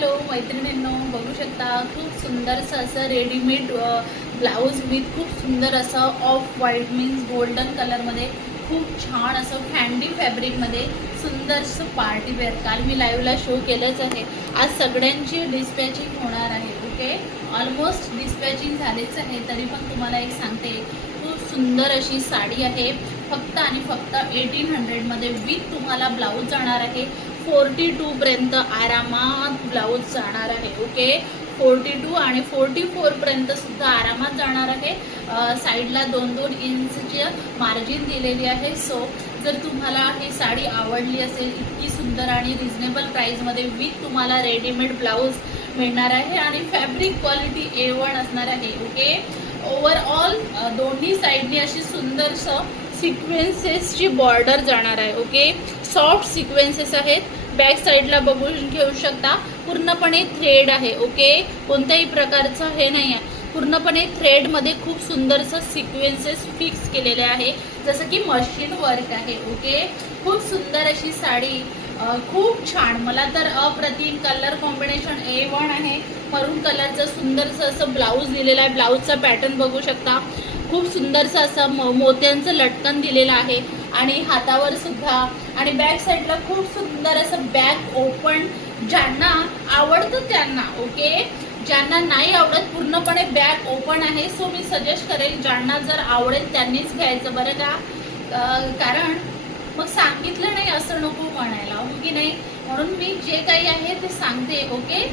Hello मैत्रिणींनो, बघू शकता खूप सुंदरसं असं रेडीमेड ब्लाऊज विथ खूप सुंदर असं ऑफ व्हाईट मीन्स गोल्डन कलरमध्ये खूप छान असं फॅन्डी फॅब्रिकमध्ये सुंदरसं पार्टी वेअर काल मी लाईव्हला शो केलंच आहे. आज सगळ्यांची डिस्पॅचिंग होणार आहे. ओके, ऑलमोस्ट डिस्पॅचिंग झालेच आहे. तरी पण तुम्हाला एक सांगते, खूप सुंदर अशी साडी आहे. फक्त आणि फक्त 1800मध्ये विथ तुम्हाला ब्लाऊज जाणार आहे. 42 पर्यंत आरामात ब्लाऊज जाणार आहे. ओके, 42 आणि 44 पर्यंत सुद्धा आरामात जाणार आहे. साईडला 2-2 इंचची मार्जिन दिलेली आहे. सो जर तुम्हाला ही साडी आवडली असेल, इतकी सुंदर आणि रिजनेबल प्राईसमध्ये विथ तुम्हाला रेडीमेड ब्लाऊज मिळणार आहे आणि फॅब्रिक क्वालिटी A1 असणार आहे. ओके, ओव्हरऑल दोन्ही साईडनी अशी सुंदरसं सिक्वेन्सेसची बॉर्डर जाणार आहे. ओके, सॉफ्ट सिक्वेन्सेस आहेत. बॅक साईडला बघून घेऊ शकता, पूर्णपणे थ्रेड आहे. ओके, कोणत्याही प्रकारचं हे नाही आहे, पूर्णपणे थ्रेडमध्ये खूप सुंदरसं सिक्वेन्सेस फिक्स केलेले आहे, जसं की मशीन वर्क आहे. ओके, खूप सुंदर अशी साडी, खूप छान. मला तर अप्रतिम कलर कॉम्बिनेशन A1 आहे. मरून कलरचं सुंदरसं असं ब्लाऊज दिलेलं आहे. ब्लाऊजचा पॅटर्न बघू शकता, खूप सुंदरसं असं मोत्यांचं लटकन दिलेलं आहे आणि हातावर सुद्धा. आणि बॅक साईडला खूप सुंदर असं बॅक ओपन. ज्यांना आवडतं त्यांना, ओके, ज्यांना नाही आवडत पूर्णपणे बॅक ओपन आहे. सो मी सजेस्ट करेल, ज्यांना जर आवडेल त्यांनीच घ्यायचं बरं का. कारण मग सांगितलं नाही असं नको म्हणायला, हो की नाही. म्हणून मी जे काही आहे ते सांगते. ओके,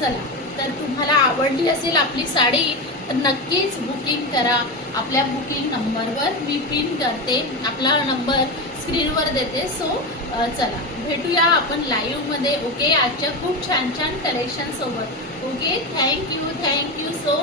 चला, तर तुम्हाला आवडली असेल आपली साडी तर नक्कीच बुकिंग करा. आपल्या बुकिंग नंबरवर मी पिन करते, आपला नंबर स्क्रीनवर देते. सो चला भेटूया आपण लाईव्हमध्ये. ओके, आजच्या खूप छान छान कलेक्शन सोबत. Okay, thank you so